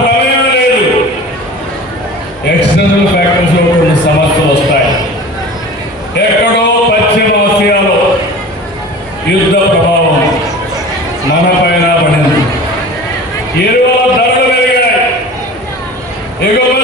ప్రమేయం లేదు. External factors లో కొన్ని సమస్యలు వస్తాయి. ఎక్కడో పశ్చిమ ఆసియాలో యుద్ధ ప్రభావం మన పైన పడింది.